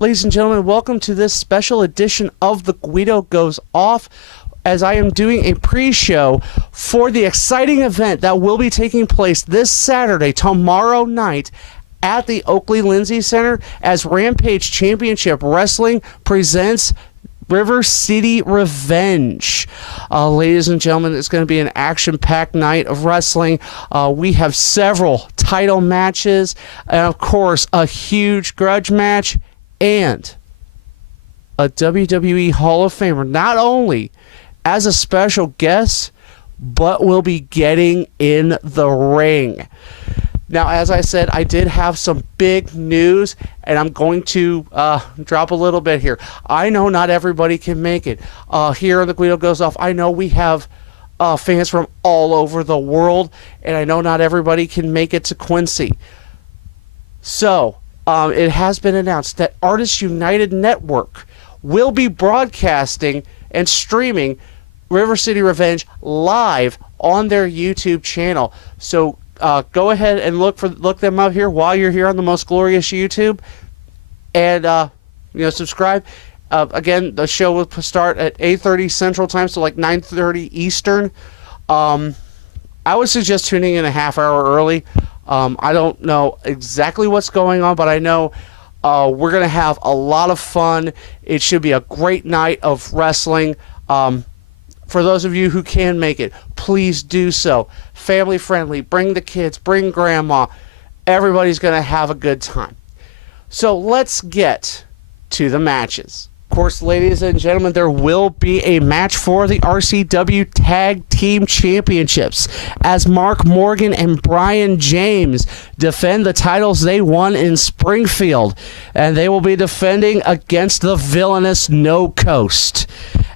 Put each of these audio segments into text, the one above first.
Ladies and gentlemen, welcome to this special edition of The Guido Goes Off, as I am doing a pre-show for the exciting event that will be taking place this Saturday, tomorrow night, at the Oakley Lindsay Center, as Rampage Championship Wrestling presents River City Revenge. Ladies and gentlemen, it's going to be an action-packed night of wrestling. We have several title matches, and of course, a huge grudge match, and a WWE Hall of Famer, not only as a special guest, but will be getting in the ring. Now, as I said, I did have some big news, and I'm going to drop a little bit here. I know not everybody can make it. Here on The Guido Goes Off, I know we have fans from all over the world, and I know not everybody can make it to Quincy. So, it has been announced that Artists United Network will be broadcasting and streaming River City Revenge live on their YouTube channel. So, go ahead and look them up here while you're here on the Most Glorious YouTube, and subscribe. Again, the show will start at 8:30 Central Time, so like 9:30 Eastern. I would suggest tuning in a half hour early. I don't know exactly what's going on, but I know we're going to have a lot of fun. It should be a great night of wrestling. For those of you who can make it, please do so. Family friendly. Bring the kids. Bring grandma. Everybody's going to have a good time. So let's get to the matches. Of course, ladies and gentlemen, there will be a match for the RCW Tag Team Championships as Mark Morgan and Brian James defend the titles they won in Springfield. And they will be defending against the villainous No Coast.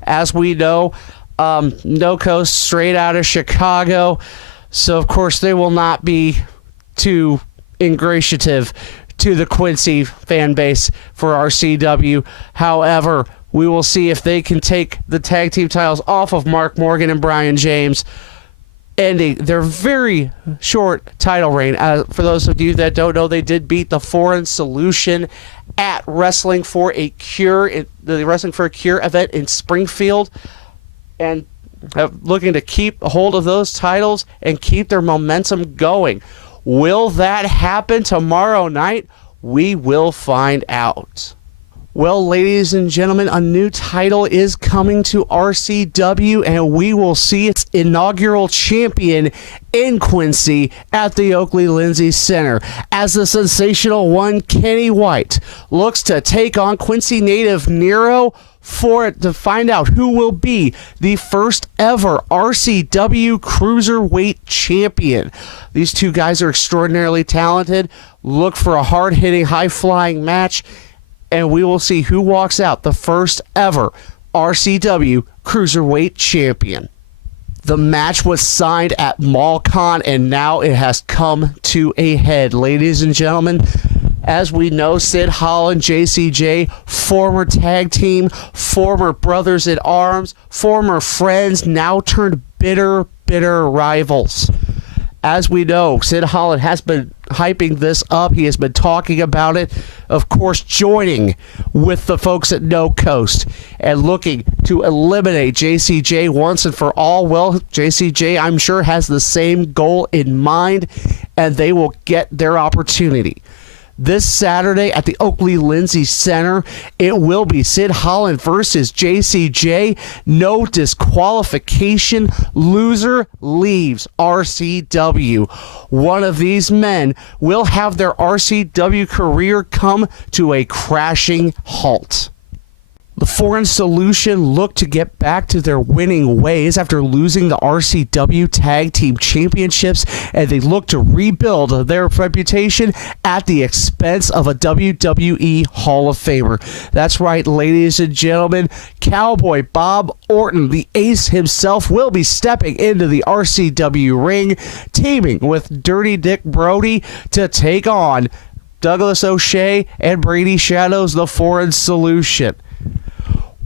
As we know, No Coast straight out of Chicago, so of course they will not be too ingratiative to the Quincy fan base for RCW. However, we will see if they can take the tag team titles off of Mark Morgan and Brian James, ending their very short title reign. For those of you that don't know, they did beat the Foreign Solution at Wrestling for a Cure, the Wrestling for a Cure event in Springfield, and looking to keep a hold of those titles and keep their momentum going. Will that happen tomorrow night? We will find out. Well, ladies and gentlemen, a new title is coming to RCW, and we will see its inaugural champion in Quincy at the Oakley Lindsay Center, as the sensational one, Kenny White, looks to take on Quincy native Nero to find out who will be the first ever RCW Cruiserweight Champion. These two guys are extraordinarily talented. Look for a hard-hitting, high-flying match, and we will see who walks out the first ever RCW Cruiserweight Champion. The match was signed at MallCon, and now it has come to a head. Ladies and gentlemen, as we know, Sid Holland, JCJ, former tag team, former brothers in arms, former friends, now turned bitter rivals. As we know, Sid Holland has been hyping this up. He has been talking about it. Of course, joining with the folks at No Coast and looking to eliminate JCJ once and for all. Well, JCJ, I'm sure, has the same goal in mind, and they will get their opportunity. This Saturday at the Oakley Lindsay Center, it will be Sid Holland versus JCJ. No disqualification. Loser leaves RCW. One of these men will have their RCW career come to a crashing halt. The Foreign Solution looked to get back to their winning ways after losing the RCW Tag Team Championships, and they look to rebuild their reputation at the expense of a WWE Hall of Famer. That's right, ladies and gentlemen, Cowboy Bob Orton, the ace himself, will be stepping into the RCW ring, teaming with Dirty Dick Brody to take on Douglas O'Shea and Brady Shadows, the Foreign Solution.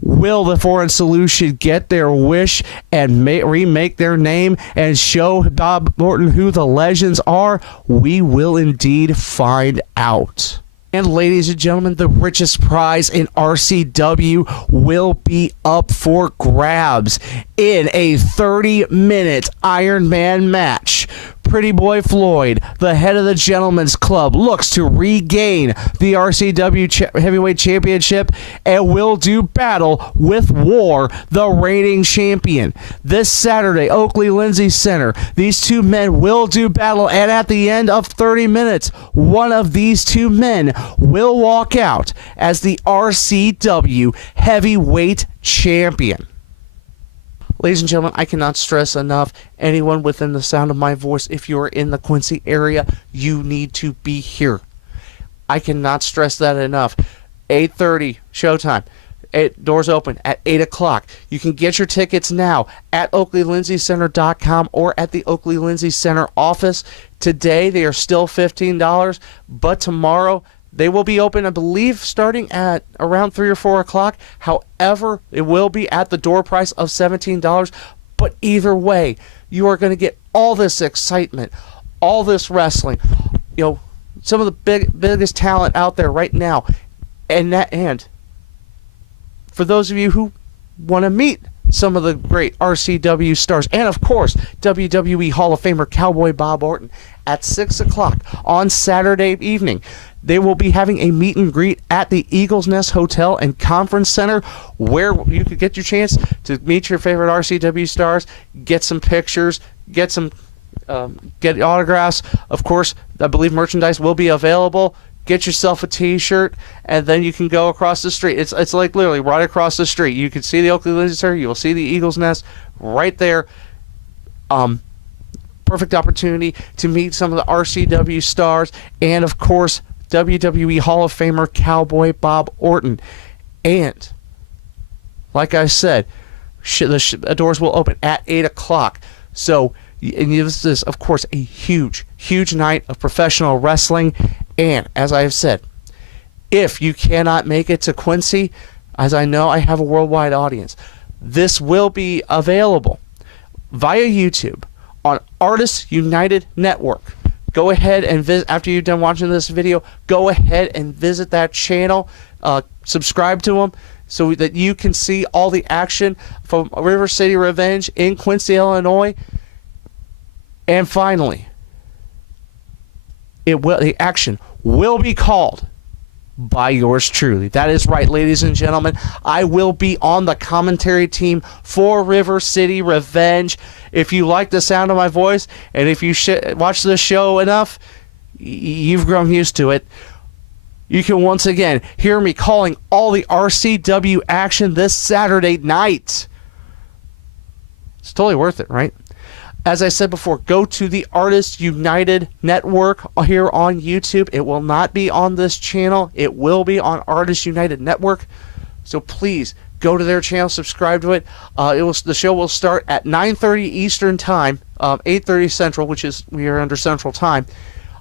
Will the Foreign Solution get their wish and remake their name and show Bob Orton who the legends are? We will indeed find out. And ladies and gentlemen, the richest prize in RCW will be up for grabs in a 30-minute Iron Man match. Pretty Boy Floyd, the head of the Gentlemen's Club, looks to regain the RCW Heavyweight Championship and will do battle with War, the reigning champion. This Saturday, Oakley Lindsay Center, these two men will do battle, and at the end of 30 minutes, one of these two men will walk out as the RCW Heavyweight Champion. Ladies and gentlemen, I cannot stress enough, anyone within the sound of my voice, if you are in the Quincy area, you need to be here. I cannot stress that enough. 8:30 showtime. Doors open at 8 o'clock. You can get your tickets now at OakleyLindsayCenter.com or at the Oakley Lindsay Center office. Today, they are still $15, but tomorrow, they will be open, I believe, starting at around 3 or 4 o'clock. However, it will be at the door price of $17. But either way, you are going to get all this excitement, all this wrestling, some of the biggest talent out there right now. And for those of you who want to meet some of the great RCW stars, and of course, WWE Hall of Famer Cowboy Bob Orton, at 6 o'clock on Saturday evening. They will be having a meet and greet at the Eagles Nest Hotel and Conference Center, where you could get your chance to meet your favorite RCW stars, get some pictures, get autographs. Of course, I believe merchandise will be available. Get yourself a t-shirt, and then you can go across the street. It's like literally right across the street. You can see the Oakley Lindsay Center. You will see the Eagles Nest right there. Perfect opportunity to meet some of the RCW stars, and of course, WWE Hall of Famer Cowboy Bob Orton. And like I said, the doors will open at 8 o'clock. So, and this is, of course, a huge, huge night of professional wrestling. And as I have said, if you cannot make it to Quincy, as I know I have a worldwide audience, this will be available via YouTube on Artists United Network. Go ahead and visit, after you're done watching this video, go ahead and visit that channel, subscribe to them, so that you can see all the action from River City Revenge in Quincy, Illinois. And finally, the action will be called by yours truly. That is right, ladies and gentlemen. I will be on the commentary team for River City Revenge. If you like the sound of my voice, and if you watch this show enough, you've grown used to it. You can once again hear me calling all the RCW action this Saturday night. It's totally worth it, right? As I said before, go to the Artists United Network here on YouTube. It will not be on this channel. It will be on Artists United Network. So please go to their channel, subscribe to it. The show will start at 9:30 Eastern Time, 8:30 Central, which is, we are under Central Time.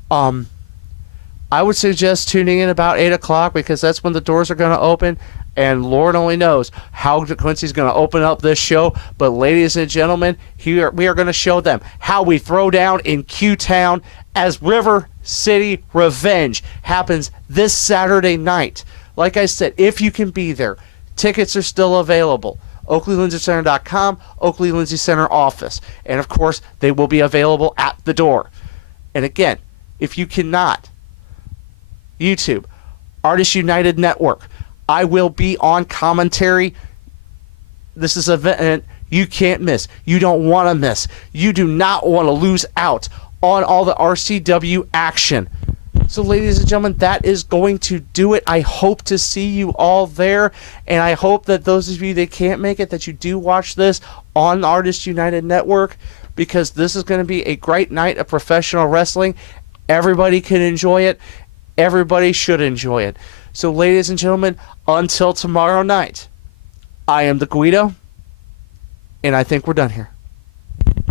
I would suggest tuning in about 8 o'clock, because that's when the doors are going to open. And Lord only knows how Quincy's going to open up this show. But ladies and gentlemen, here we are going to show them how we throw down in Q-Town as River City Revenge happens this Saturday night. Like I said, if you can be there, tickets are still available. OakleyLindsayCenter.com, Oakley Lindsay Center office. And of course, they will be available at the door. And again, if you cannot, YouTube, Artists United Network, I will be on commentary. This is an event you can't miss. You don't want to miss. You do not want to lose out on all the RCW action. So, ladies and gentlemen, that is going to do it. I hope to see you all there, and I hope that those of you that can't make it, that you do watch this on Artists United Network, because this is going to be a great night of professional wrestling. Everybody can enjoy it. Everybody should enjoy it. So, ladies and gentlemen, until tomorrow night, I am the Guido, and I think we're done here.